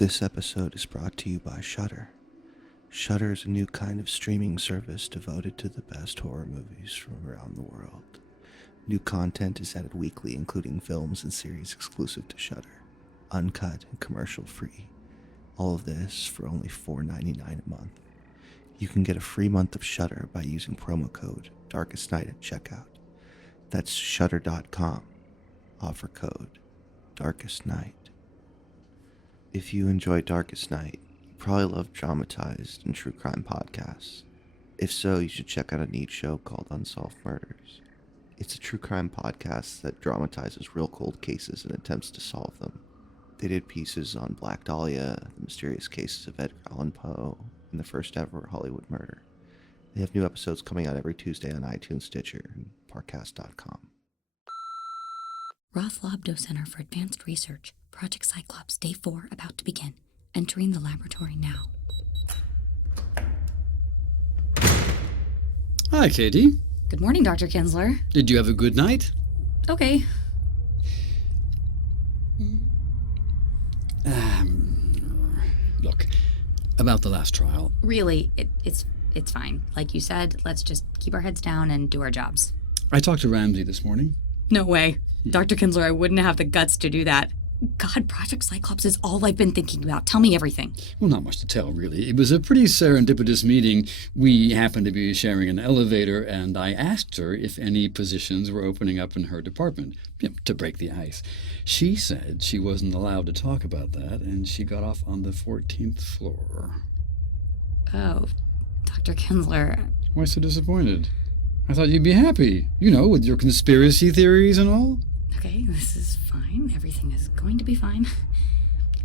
This episode is brought to you by Shudder. Shudder is a new kind of streaming service devoted to the best horror movies from around the world. New content is added weekly, including films and series exclusive to Shudder, uncut and commercial-free. All of this for only $4.99 a month. You can get a free month of Shudder by using promo code Darkest Night at checkout. That's Shudder.com. Offer code Darkest Night. If you enjoy Darkest Night, you probably love dramatized and true crime podcasts. If so, you should check out a neat show called Unsolved Murders. It's a true crime podcast that dramatizes real cold cases and attempts to solve them. They did pieces on Black Dahlia, the mysterious cases of Edgar Allan Poe, and the first ever Hollywood murder. They have new episodes coming out every Tuesday on iTunes, Stitcher, and Parcast.com. Roth Lobdow Center for Advanced Research. Project Cyclops, Day 4, about to begin. Entering the laboratory now. Hi, Katie. Good morning, Dr. Kinsler. Did you have a good night? Okay. Look, about the last trial. Really, it's fine. Like you said, let's just keep our heads down and do our jobs. I talked to Ramsey this morning. No way. Dr. Kinsler, I wouldn't have the guts to do that. God, Project Cyclops is all I've been thinking about. Tell me everything. Well, not much to tell, really. It was a pretty serendipitous meeting. We happened to be sharing an elevator, and I asked her if any positions were opening up in her department, to break the ice. She said she wasn't allowed to talk about that, and she got off on the 14th floor. Oh, Dr. Kinsler. Why so disappointed? I thought you'd be happy, with your conspiracy theories and all. Okay, this is fine. Everything is going to be fine.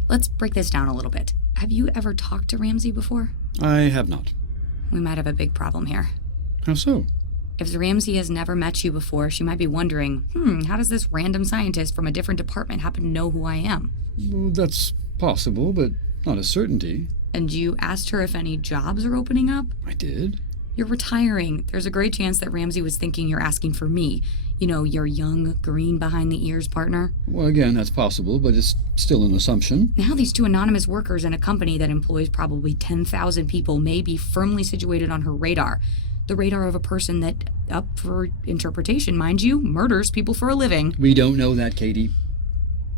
Let's break this down a little bit. Have you ever talked to Ramsey before? I have not. We might have a big problem here. How so? If Ramsey has never met you before, she might be wondering, how does this random scientist from a different department happen to know who I am? Well, that's possible, but not a certainty. And you asked her if any jobs are opening up? I did. You're retiring. There's a great chance that Ramsey was thinking you're asking for me. Your young, green behind-the-ears partner. Well, again, that's possible, but it's still an assumption. Now these two anonymous workers in a company that employs probably 10,000 people may be firmly situated on her radar. The radar of a person that, up for interpretation, mind you, murders people for a living. We don't know that, Katie.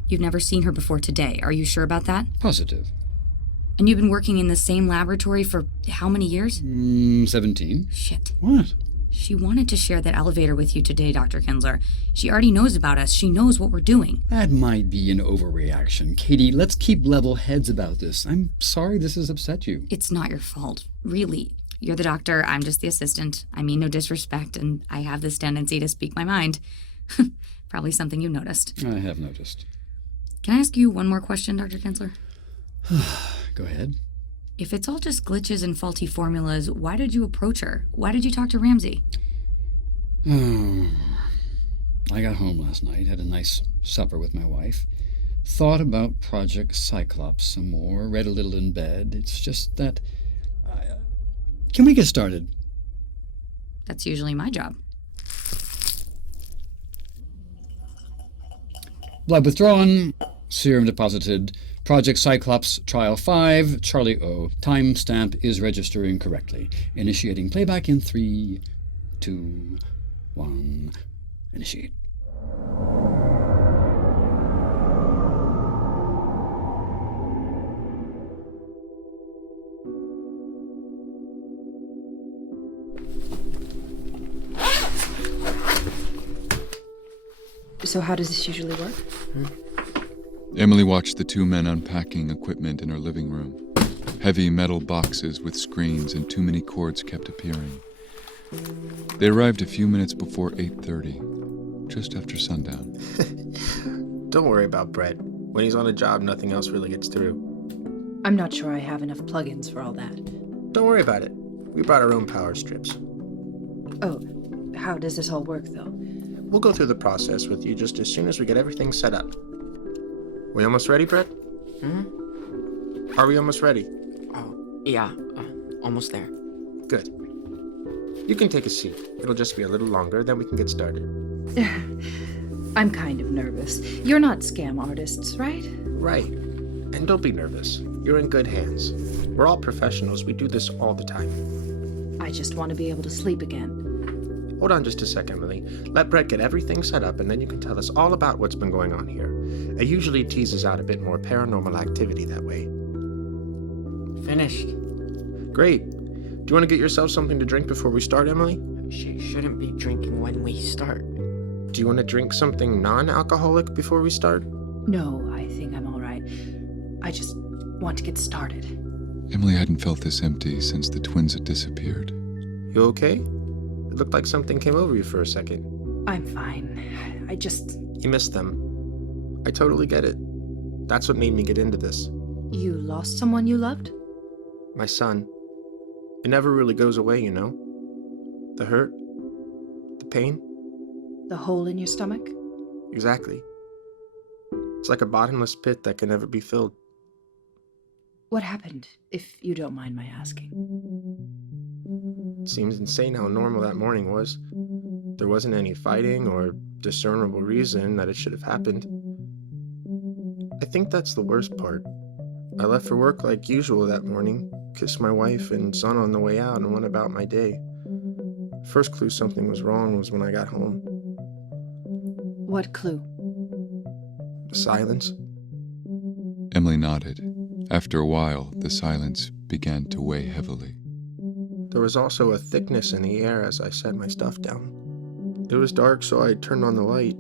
You've never seen her before today. Are you sure about that? Positive. And you've been working in the same laboratory for how many years? 17. Shit. What? She wanted to share that elevator with you today, Dr. Kinsler. She already knows about us. She knows what we're doing. That might be an overreaction. Katie, let's keep level heads about this. I'm sorry this has upset you. It's not your fault. Really. You're the doctor. I'm just the assistant. I mean no disrespect, and I have this tendency to speak my mind. Probably something you noticed. I have noticed. Can I ask you one more question, Dr. Kinsler? Go ahead. If it's all just glitches and faulty formulas, why did you approach her? Why did you talk to Ramsey? I got home last night, had a nice supper with my wife, thought about Project Cyclops some more, read a little in bed. It's just that... Can we get started? That's usually my job. Blood withdrawn, serum deposited. Project Cyclops, Trial 5, Charlie O. Timestamp is registering correctly. Initiating playback in 3, 2, 1. Initiate. So how does this usually work? Emily watched the two men unpacking equipment in her living room. Heavy metal boxes with screens and too many cords kept appearing. They arrived a few minutes before 8:30, just after sundown. Don't worry about Brett. When he's on a job, nothing else really gets through. I'm not sure I have enough plugins for all that. Don't worry about it. We brought our own power strips. Oh, how does this all work, though? We'll go through the process with you just as soon as we get everything set up. We almost ready, Brett? Are we almost ready? Oh, yeah, almost there. Good. You can take a seat. It'll just be a little longer, then we can get started. I'm kind of nervous. You're not scam artists, right? Right. And don't be nervous. You're in good hands. We're all professionals. We do this all the time. I just want to be able to sleep again. Hold on just a sec, Emily. Let Brett get everything set up, and then you can tell us all about what's been going on here. It usually teases out a bit more paranormal activity that way. Finished. Great. Do you want to get yourself something to drink before we start, Emily? She shouldn't be drinking when we start. Do you want to drink something non-alcoholic before we start? No, I think I'm all right. I just want to get started. Emily hadn't felt this empty since the twins had disappeared. You okay? It looked like something came over you for a second. I'm fine. You missed them. I totally get it. That's what made me get into this. You lost someone you loved? My son. It never really goes away, you know? The hurt, the pain. The hole in your stomach? Exactly. It's like a bottomless pit that can never be filled. What happened, if you don't mind my asking? It seems insane how normal that morning was. There wasn't any fighting or discernible reason that it should have happened. I think that's the worst part. I left for work like usual that morning, kissed my wife and son on the way out, and went about my day. First clue something was wrong was when I got home. What clue? Silence. Emily nodded. After a while, the silence began to weigh heavily. There was also a thickness in the air as I set my stuff down. It was dark, so I turned on the light.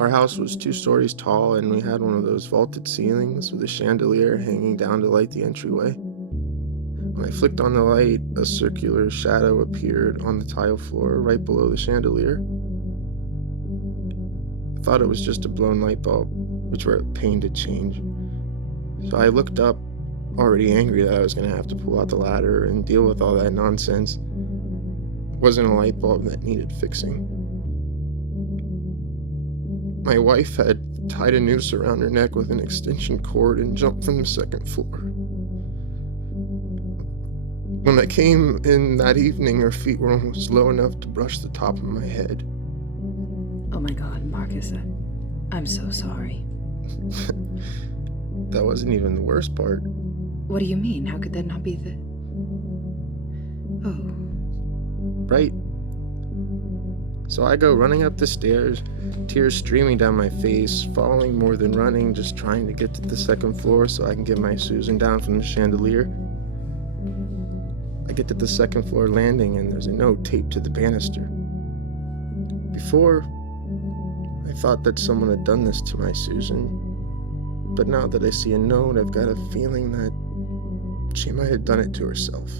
Our house was 2 stories tall, and we had one of those vaulted ceilings with a chandelier hanging down to light the entryway. When I flicked on the light, a circular shadow appeared on the tile floor right below the chandelier. I thought it was just a blown light bulb, which were a pain to change. So I looked up, already angry that I was going to have to pull out the ladder and deal with all that nonsense. It wasn't a light bulb that needed fixing. My wife had tied a noose around her neck with an extension cord and jumped from the 2nd floor. When I came in that evening, her feet were almost low enough to brush the top of my head. Oh my God, Marcus, I'm so sorry. That wasn't even the worst part. What do you mean? How could that not be the... Oh. Right. So I go running up the stairs, tears streaming down my face, falling more than running, just trying to get to the 2nd floor so I can get my Susan down from the chandelier. I get to the 2nd floor landing and there's a note taped to the banister. Before, I thought that someone had done this to my Susan, but now that I see a note, I've got a feeling that she might have done it to herself.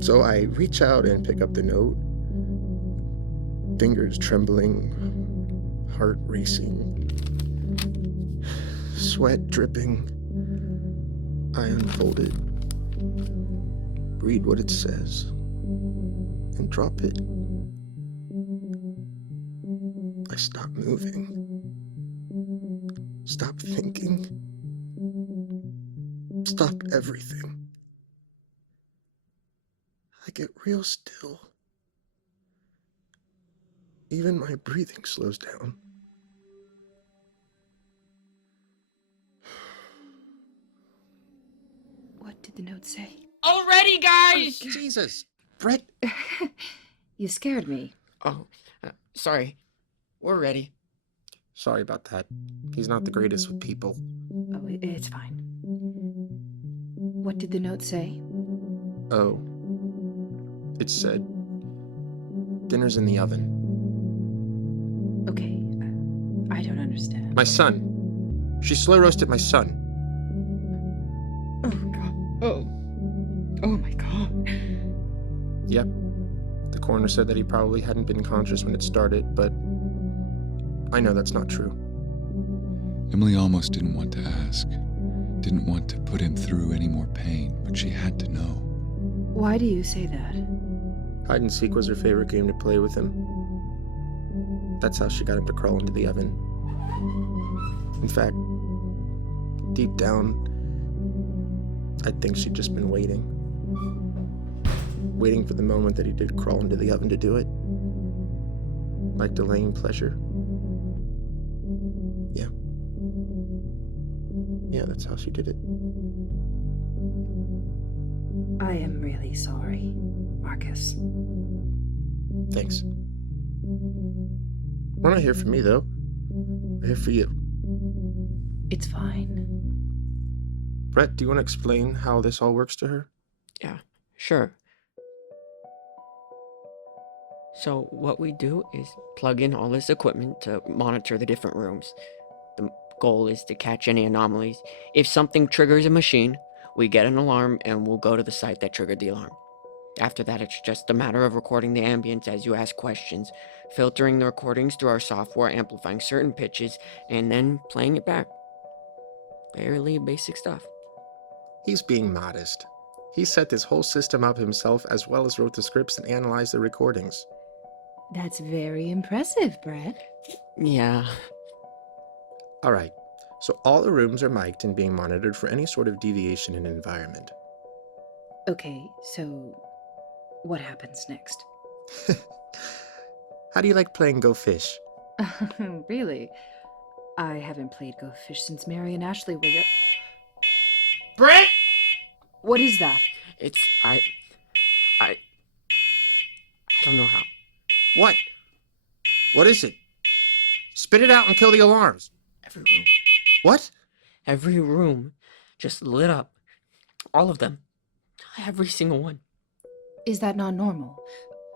So I reach out and pick up the note, fingers trembling, heart racing, sweat dripping. I unfold it, read what it says, and drop it. I stop moving, stop thinking, stop everything. I get real still. Even my breathing slows down. What did the note say? Already, guys! Jesus, Brett. You scared me. Oh, sorry. We're ready. Sorry about that. He's not the greatest with people. Oh, it's fine. What did the note say? Oh. It said, dinner's in the oven. Okay, I don't understand. My son. She slow roasted my son. Oh, God. Oh my God. Yep. The coroner said that he probably hadn't been conscious when it started, but I know that's not true. Emily almost didn't want to ask, didn't want to put him through any more pain, but she had to know. Why do you say that? Hide and seek was her favorite game to play with him. That's how she got him to crawl into the oven. In fact, deep down, I think she'd just been waiting. Waiting for the moment that he did crawl into the oven to do it. Like delaying pleasure. Yeah. Yeah, that's how she did it. I am really sorry, Marcus. Thanks. We're not here for me, though. We're here for you. It's fine. Brett, do you want to explain how this all works to her? Yeah, sure. So what we do is plug in all this equipment to monitor the different rooms. The goal is to catch any anomalies. If something triggers a machine, we get an alarm and we'll go to the site that triggered the alarm. After that, it's just a matter of recording the ambience as you ask questions, filtering the recordings through our software, amplifying certain pitches, and then playing it back. Fairly basic stuff. He's being modest. He set this whole system up himself as well as wrote the scripts and analyzed the recordings. That's very impressive, Brett. Yeah. Alright, so all the rooms are mic'd and being monitored for any sort of deviation in environment. Okay, so what happens next? How do you like playing Go Fish? Really? I haven't played Go Fish since Mary and Ashley were young. Brett! What is that? It's... I don't know how. What? What is it? Spit it out and kill the alarms. Every room. What? Every room just lit up. All of them. Every single one. Is that not normal?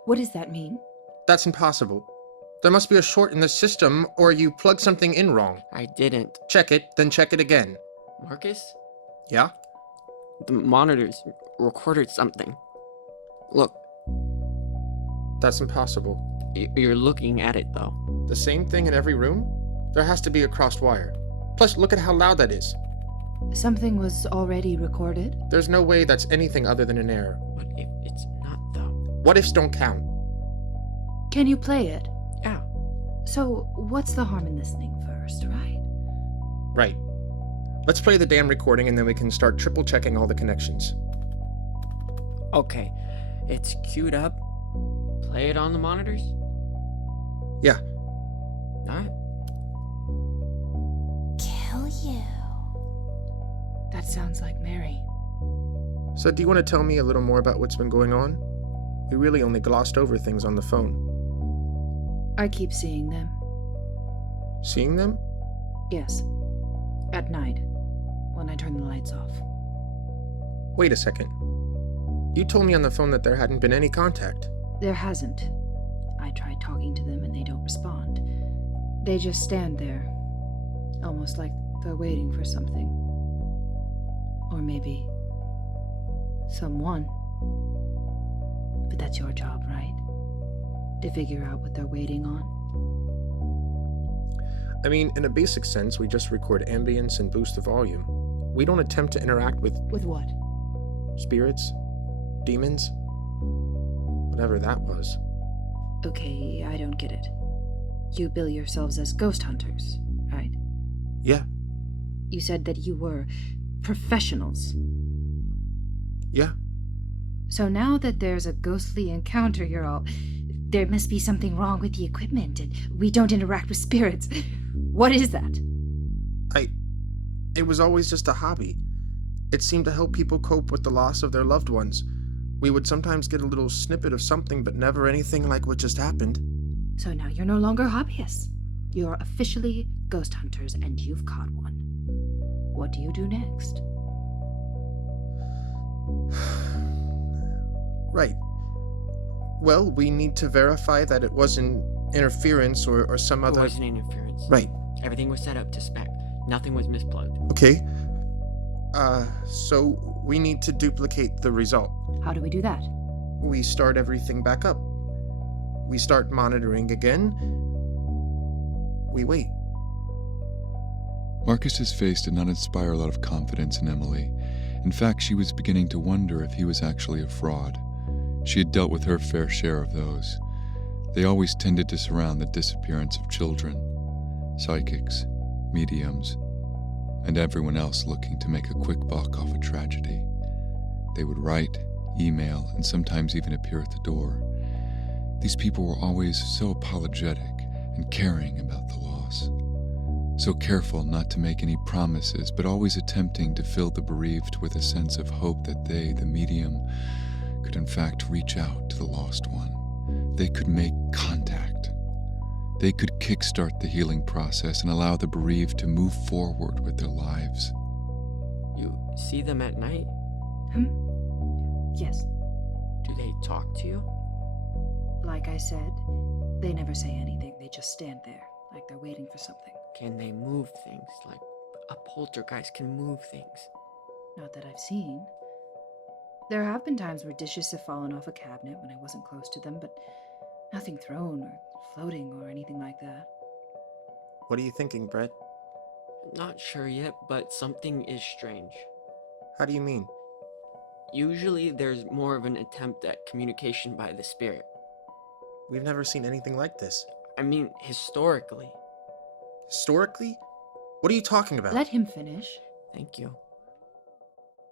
What does that mean? That's impossible. There must be a short in the system, or you plugged something in wrong. I didn't. Check it, then check it again. Marcus? Yeah? The monitors recorded something. Look, That's impossible. you're looking at it though. The same thing in every room? There has to be a crossed wire. Plus, look at how loud that is. Something was already recorded? There's no way that's anything other than an error. What if it's not though? What ifs don't count? Can you play it? Yeah. So, what's the harm in listening first, right? Right. Let's play the damn recording and then we can start triple checking all the connections. Okay. It's queued up. Play it on the monitors? Yeah. Alright. Kill you. That sounds like Mary. So do you want to tell me a little more about what's been going on? We really only glossed over things on the phone. I keep seeing them. Seeing them? Yes. At night, when I turn the lights off. Wait a second. You told me on the phone that there hadn't been any contact. There hasn't. I tried talking to them and they don't respond. They just stand there, almost like they're waiting for something. Or maybe someone. But that's your job, right? To figure out what they're waiting on. I mean, in a basic sense, we just record ambience and boost the volume. We don't attempt to interact with With what? spirits, demons, whatever that was. Okay, I don't get it. You bill yourselves as ghost hunters, right? Yeah, You said that you were professionals. yeah. So now that there's a ghostly encounter, you're all, there must be something wrong with the equipment, and we don't interact with spirits. What is that? It was always just a hobby. It seemed to help people cope with the loss of their loved ones. We would sometimes get a little snippet of something, but never anything like what just happened. So now you're no longer hobbyists. You're officially ghost hunters, and you've caught one. What do you do next? Right. Well, we need to verify that it wasn't interference or some It other... wasn't interference. Right. Everything was set up to spec. Nothing was misplugged. Okay. So we need to duplicate the result. How do we do that? We start everything back up. We start monitoring again. We wait. Marcus's face did not inspire a lot of confidence in Emily. In fact, she was beginning to wonder if he was actually a fraud. She had dealt with her fair share of those. They always tended to surround the disappearance of children, psychics, mediums, and everyone else looking to make a quick buck off a tragedy. They would write, email, and sometimes even appear at the door. These people were always so apologetic and caring about the loss. so careful not to make any promises, but always attempting to fill the bereaved with a sense of hope that they, the medium, could in fact reach out to the lost one. They could make contact. They could kickstart the healing process and allow the bereaved to move forward with their lives. You see them at night? Yes. Do they talk to you? Like I said, they never say anything. They just stand there, like they're waiting for something. Can they move things? Like a poltergeist can move things. Not that I've seen. There have been times where dishes have fallen off a cabinet when I wasn't close to them, but nothing thrown or floating or anything like that. What are you thinking, Brett? Not sure yet, but something is strange. How do you mean? Usually there's more of an attempt at communication by the spirit. We've never seen anything like this. I mean, historically. Historically? What are you talking about? Let him finish. Thank you.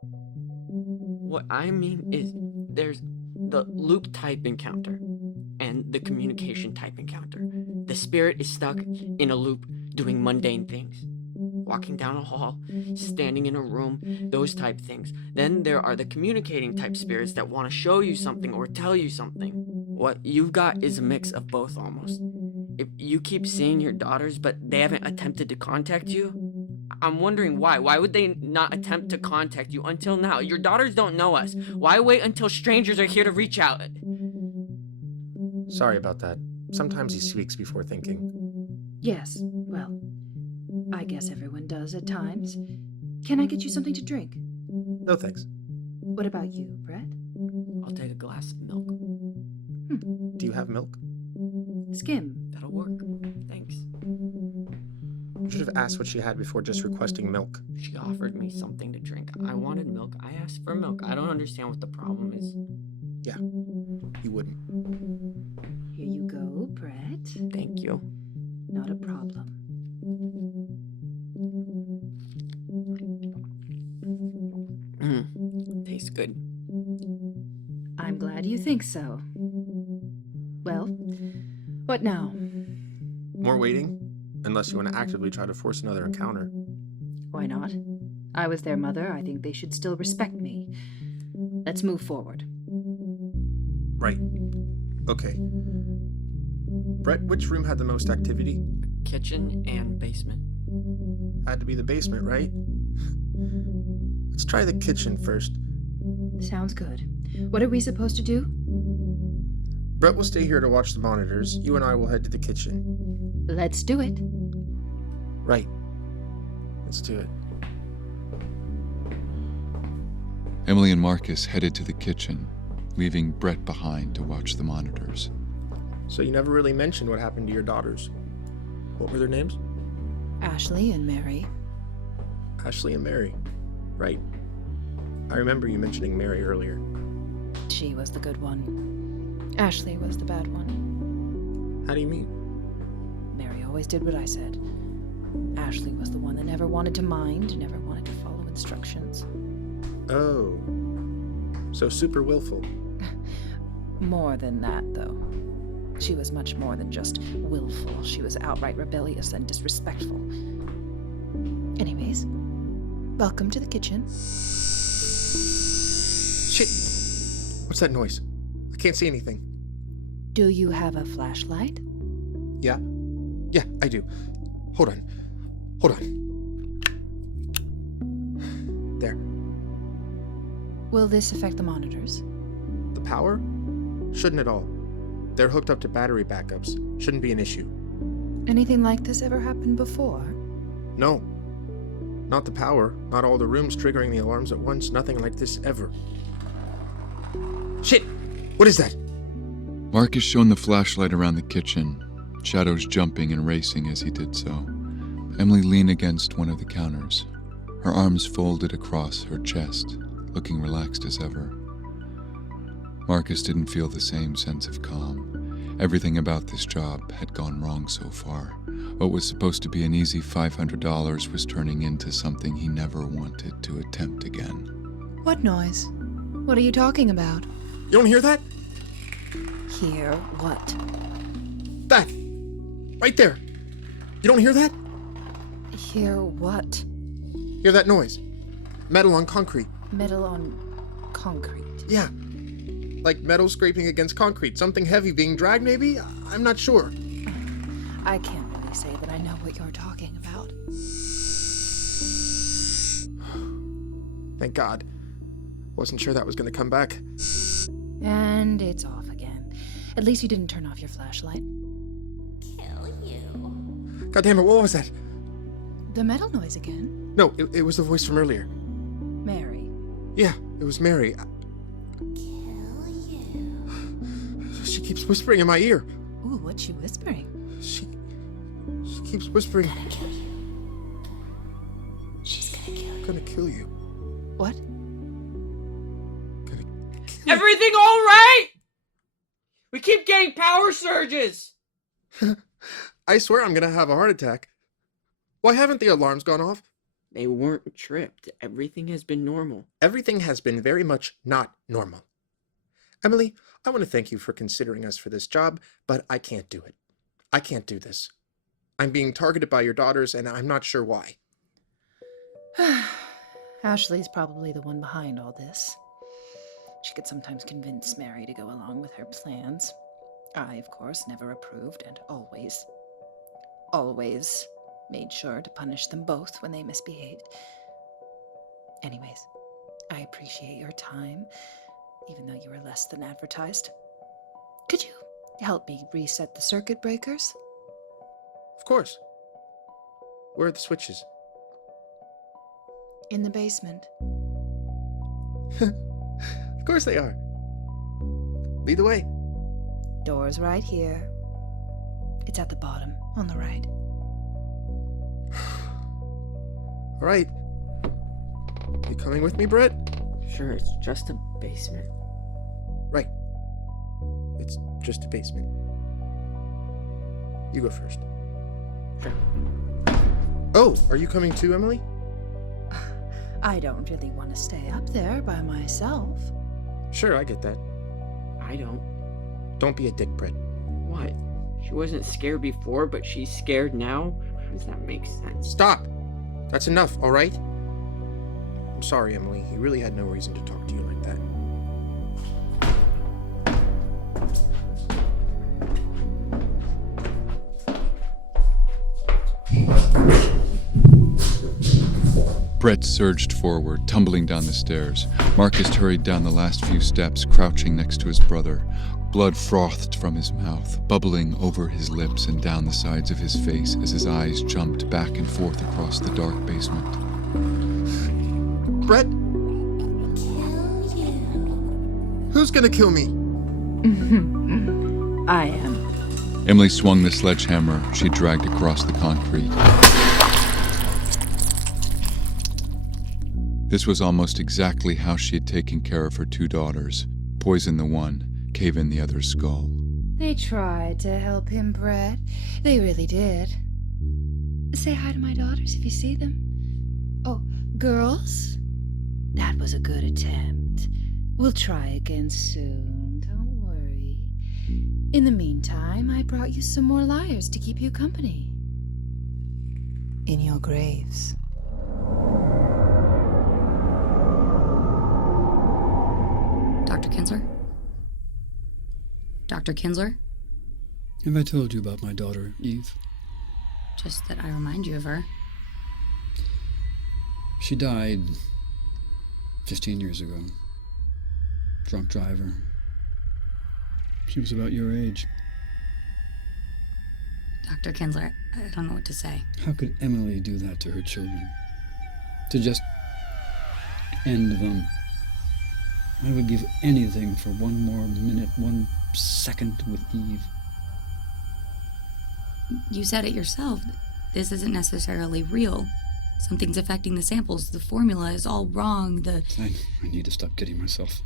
What I mean is, there's the loop type encounter and the communication type encounter. The spirit is stuck in a loop doing mundane things. Walking down a hall, standing in a room, those type things. Then there are the communicating type spirits that want to show you something or tell you something. What you've got is a mix of both almost. If you keep seeing your daughters but they haven't attempted to contact you, I'm wondering why. Why would they not attempt to contact you until now? Your daughters don't know us. Why wait until strangers are here to reach out? Sorry about that. Sometimes he speaks before thinking. Yes, well, I guess everyone does at times. Can I get you something to drink? No thanks. What about you, Brett? I'll take a glass of milk. Do you have milk? Skim. That'll work. Thanks. You should have asked what she had before just requesting milk. She offered me something to drink. I wanted milk. I asked for milk. I don't understand what the problem is. Yeah, you wouldn't. Here you go, Brett. Thank you. Not a problem. Tastes good. I'm glad you think so. Well, what now? More waiting? Unless you want to actively try to force another encounter. Why not? I was their mother. I think they should still respect me. Let's move forward. Right. Okay. Brett, which room had the most activity? Kitchen and basement. Had to be the basement, right? Let's try the kitchen first. Sounds good. What are we supposed to do? Brett will stay here to watch the monitors. You and I will head to the kitchen. Let's do it. Right. Let's do it. Emily and Marcus headed to the kitchen, leaving Brett behind to watch the monitors. So you never really mentioned what happened to your daughters. What were their names? Ashley and Mary. Ashley and Mary. Right. I remember you mentioning Mary earlier. She was the good one. Ashley was the bad one. How do you mean? Mary always did what I said. Ashley was the one that never wanted to mind, never wanted to follow instructions. Oh. So super willful. More than that, though. She was much more than just willful. She was outright rebellious and disrespectful. Anyways, welcome to the kitchen. Shit! What's that noise? I can't see anything. Do you have a flashlight? Yeah? Yeah, I do. Hold on. Hold on. There. Will this affect the monitors? The power? Shouldn't at all. They're hooked up to battery backups. Shouldn't be an issue. Anything like this ever happened before? No. Not the power. Not all the rooms triggering the alarms at once. Nothing like this ever. Shit! What is that? Marcus shone the flashlight around the kitchen, shadows jumping and racing as he did so. Emily leaned against one of the counters, her arms folded across her chest, looking relaxed as ever. Marcus didn't feel the same sense of calm. Everything about this job had gone wrong so far. What was supposed to be an easy $500 was turning into something he never wanted to attempt again. What noise? What are you talking about? You don't hear that? Hear what? That! Right there! You don't hear that? Hear what? Hear that noise? Metal on concrete. Metal on concrete. Yeah. Like metal scraping against concrete. Something heavy being dragged, maybe? I'm not sure. I can't really say that I know what you're talking about. Thank God. Wasn't sure that was going to come back. And it's off again. At least you didn't turn off your flashlight. God damn it, what was that? The metal noise again? No, it was the voice from earlier. Mary. Yeah, it was Mary. She keeps whispering in my ear. Ooh, what's she whispering? She keeps whispering. She's gonna kill you. Gonna kill you. What? Gonna Everything all right? We keep getting power surges. I swear I'm gonna have a heart attack. Why haven't the alarms gone off? They weren't tripped. Everything has been normal. Everything has been very much not normal. Emily, I want to thank you for considering us for this job, but I can't do it. I can't do this. I'm being targeted by your daughters, and I'm not sure why. Ashley's probably the one behind all this. She could sometimes convince Mary to go along with her plans. I, of course, never approved and always made sure to punish them both when they misbehaved. Anyways, I appreciate your time, even though you were less than advertised. Could you help me reset the circuit breakers? Of course. Where are the switches? In the basement. Of course they are. Lead the way. Door's right here. It's at the bottom, on the right. All right. You coming with me, Brett? Sure, it's just a basement. Right. It's just a basement. You go first. Sure. Oh, are you coming too, Emily? I don't really want to stay up there by myself. Sure, I get that. I don't. Don't be a dick, Brett. What? She wasn't scared before, but she's scared now? How does that make sense? Stop! That's enough, all right? I'm sorry, Emily. He really had no reason to talk to you like that. Brett surged forward, tumbling down the stairs. Marcus hurried down the last few steps, crouching next to his brother. Blood frothed from his mouth, bubbling over his lips and down the sides of his face as his eyes jumped back and forth across the dark basement. Brett? Who's gonna kill me? I am. Emily swung the sledgehammer she dragged across the concrete. This was almost exactly how she had taken care of her two daughters. Poison the one, cave in the other's skull. They tried to help him, Brett. They really did. Say hi to my daughters if you see them. Oh, girls? That was a good attempt. We'll try again soon. Don't worry. In the meantime, I brought you some more liars to keep you company. In your graves. Dr. Kinsler? Dr. Kinsler? Have I told you about my daughter, Eve? Just that I remind you of her. She died 15 years ago. Drunk driver. She was about your age. Dr. Kinsler, I don't know what to say. How could Emily do that to her children? To just end them. I would give anything for one more minute, 1 second with Eve. You said it yourself. This isn't necessarily real. Something's affecting the samples. The formula is all wrong. I need to stop kidding myself.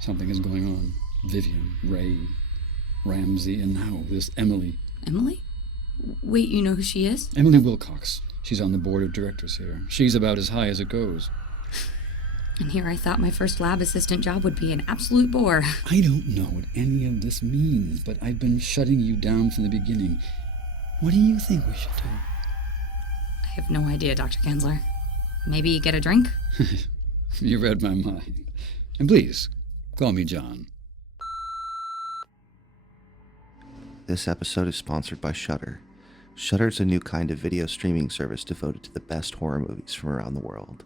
Something is going on. Vivian, Ray, Ramsey, and now this Emily. Emily? Wait, you know who she is? Emily Wilcox. She's on the board of directors here. She's about as high as it goes. And here I thought my first lab assistant job would be an absolute bore. I don't know what any of this means, but I've been shutting you down from the beginning. What do you think we should do? I have no idea, Dr. Kensler. Maybe get a drink? You read my mind. And please, call me John. This episode is sponsored by Shudder. Shudder is a new kind of video streaming service devoted to the best horror movies from around the world.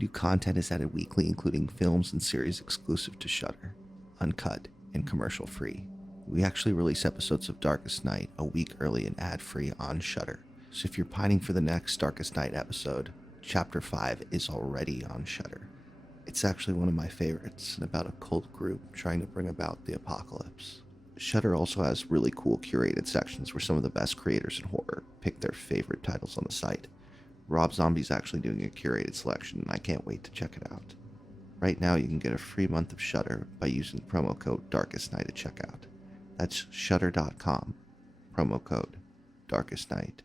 New content is added weekly, including films and series exclusive to Shudder, uncut and commercial-free. We actually release episodes of Darkest Night a week early and ad-free on Shudder. So if you're pining for the next Darkest Night episode, Chapter 5 is already on Shudder. It's actually one of my favorites, and about a cult group trying to bring about the apocalypse. Shudder also has really cool curated sections where some of the best creators in horror pick their favorite titles on the site. Rob Zombie's actually doing a curated selection, and I can't wait to check it out. Right now you can get a free month of Shudder by using the promo code Darkest Night at checkout. That's shudder.com, promo code Darkest Night.